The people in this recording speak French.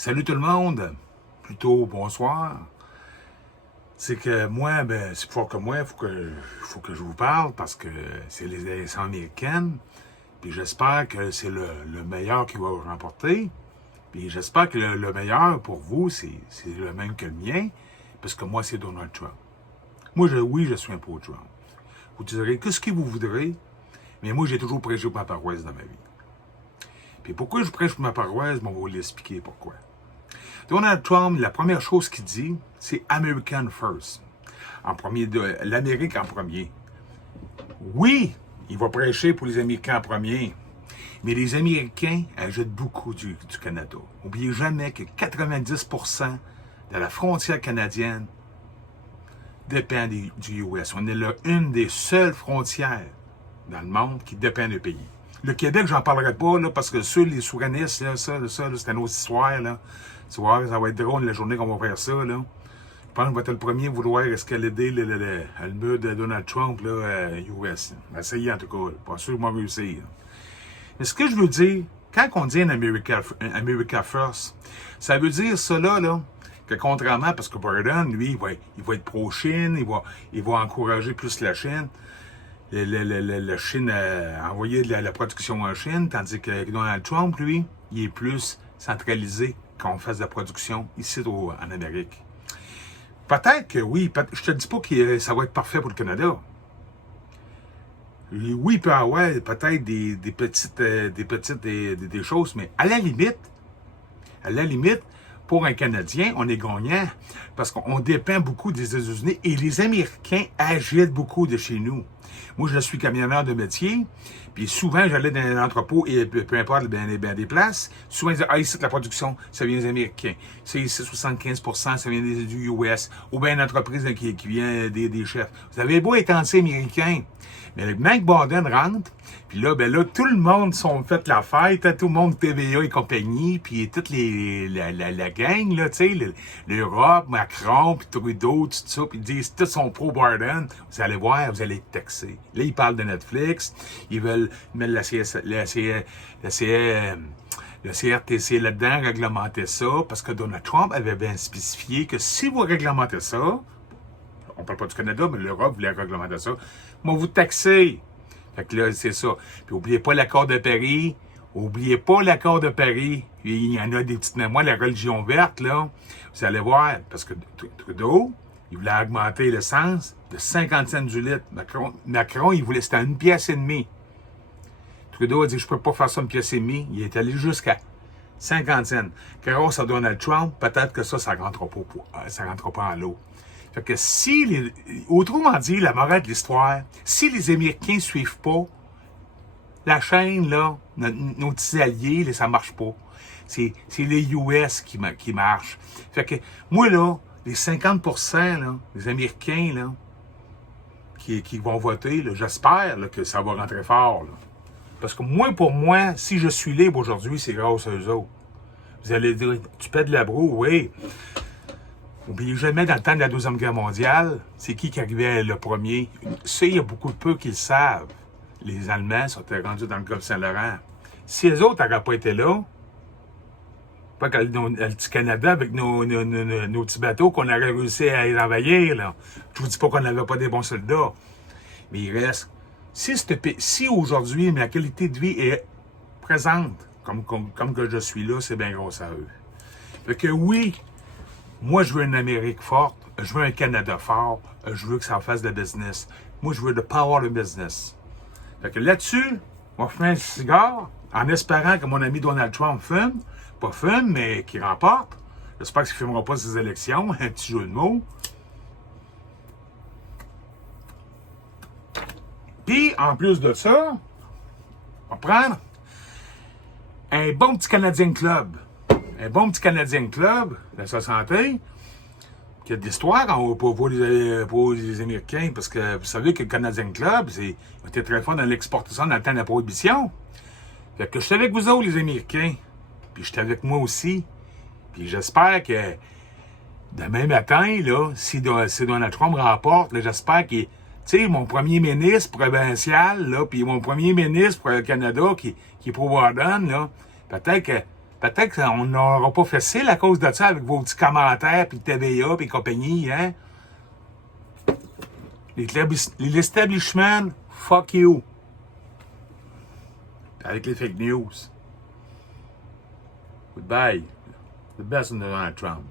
Salut tout le monde, plutôt bonsoir. C'est que moi, c'est plus fort que moi, il faut que je vous parle parce que c'est les élections américaines. Puis j'espère que c'est le meilleur qui va remporter. Puis j'espère que le meilleur pour vous, c'est le même que le mien, parce que moi, c'est Donald Trump. Moi, oui, je suis un pro Trump. Vous direz, qu'est-ce que vous voudrez? Mais moi, j'ai toujours prêché pour ma paroisse dans ma vie. Puis pourquoi je prêche pour ma paroisse? On va vous l'expliquer pourquoi. Donald Trump, la première chose qu'il dit, c'est American First. En premier, l'Amérique en premier. Oui, il va prêcher pour les Américains en premier, mais les Américains ajoutent beaucoup du Canada. N'oubliez jamais que 90% de la frontière canadienne dépend du US. On est là une des seules frontières dans le monde qui dépend du pays. Le Québec, j'en parlerai pas, là, parce que ceux, les souverainistes, là, ça c'est une autre histoire, là. Tu vois, ça va être drôle la journée qu'on va faire ça, là. Je pense qu'on va être le premier à vouloir escalader le mur de Donald Trump, là, US. Essayez, en tout cas, pas sûr que moi réussir. Mais ce que je veux dire, quand on dit un America First, ça veut dire cela, là, que contrairement, parce que Biden, lui, il va être pro-Chine, il va encourager plus la Chine. La Chine a envoyé de la production en Chine, tandis que Donald Trump, lui, il est plus centralisé quand on fasse de la production ici en Amérique. Peut-être que oui, je te dis pas que ça va être parfait pour le Canada. Oui, il peut y avoir peut-être des choses, mais à la limite, pour un Canadien, on est gagnant parce qu'on dépend beaucoup des États-Unis et les Américains agitent beaucoup de chez nous. Moi, je suis camionneur de métier, puis souvent, j'allais dans un entrepôt et peu importe des places, souvent, ils disaient, ici, la production, ça vient des Américains. C'est ici, 75%, ça vient du US. Ou bien une entreprise qui vient des chefs. Vous avez beau être anti-américain, mais le Mike Biden rentre, puis là, tout le monde sont fait la fête, tout le monde TVA et compagnie, puis toute la gang, là, tu sais, l'Europe, Macron, puis Trudeau, tout ça, puis ils disent tous sont pro-Biden. Vous allez voir, vous allez être taxés. Là, ils parlent de Netflix, ils veulent mettre le CRTC là-dedans, réglementer ça, parce que Donald Trump avait bien spécifié que si vous réglementez ça, on parle pas du Canada, mais l'Europe voulait réglementer ça, moi, vous taxez. Fait que là, c'est ça. Puis, oubliez pas l'accord de Paris. Oubliez pas l'accord de Paris. Il y en a des petites mémoires, la religion verte, là. Vous allez voir, parce que Trudeau, il voulait augmenter l'essence de 50 cents du litre. Macron, il voulait, c'était à 1,5 pièce. Trudeau a dit, je peux pas faire ça 1,5 pièce. Il est allé jusqu'à 50 cents. Grâce à Donald Trump, peut-être que ça rentrera pas en l'eau. Fait que autrement dit, la morale de l'histoire, si les Américains ne suivent pas la chaîne, là, nos petits alliés, là, ça marche pas. C'est les US qui marchent. Fait que, moi, là, les 50%, là, les Américains, là, qui vont voter, là, j'espère, là, que ça va rentrer fort, là. Parce que pour moi, si je suis libre aujourd'hui, c'est grâce à eux autres. Vous allez dire, tu pètes de la broue, oui. N'oubliez jamais, dans le temps de la Deuxième Guerre mondiale, c'est qui arrivait le premier? Ça, il y a beaucoup de peu qui le savent. Les Allemands sont rendus dans le Golfe Saint-Laurent. Si les autres n'auraient pas été là, pas que le petit Canada avec nos petits bateaux qu'on aurait réussi à les envahir, là. Je vous dis pas qu'on n'avait pas des bons soldats. Mais il reste. Si aujourd'hui, la qualité de vie est présente, comme que je suis là, c'est bien grâce à eux. Fait que oui, moi, je veux une Amérique forte, je veux un Canada fort, je veux que ça fasse de business. Moi, je veux de power de business. Fait que là-dessus, on va fumer un cigare en espérant que mon ami Donald Trump fume. Pas fume, mais qu'il remporte. J'espère qu'il ne fumera pas ses élections. Un petit jeu de mots. Puis, en plus de ça, on va prendre un bon petit Canadien Club. Un bon petit Canadien Club de sa santé, qui a de l'histoire pour les Américains, parce que vous savez que le Canadien Club, il était très fort dans l'exportation dans le temps de la prohibition. Fait que je suis avec vous autres, les Américains, puis je suis avec moi aussi, puis j'espère que demain matin, là, si Donald Trump remporte, là, j'espère que, tu sais, mon premier ministre provincial, là, puis mon premier ministre pour le Canada, qui est pro Biden, là, peut-être que Peut-être qu'on n'aura pas facile à cause de ça avec vos petits commentaires, puis TVA, puis compagnie, hein? L'establishment, fuck you. Avec les fake news. Goodbye. The best in Donald Trump.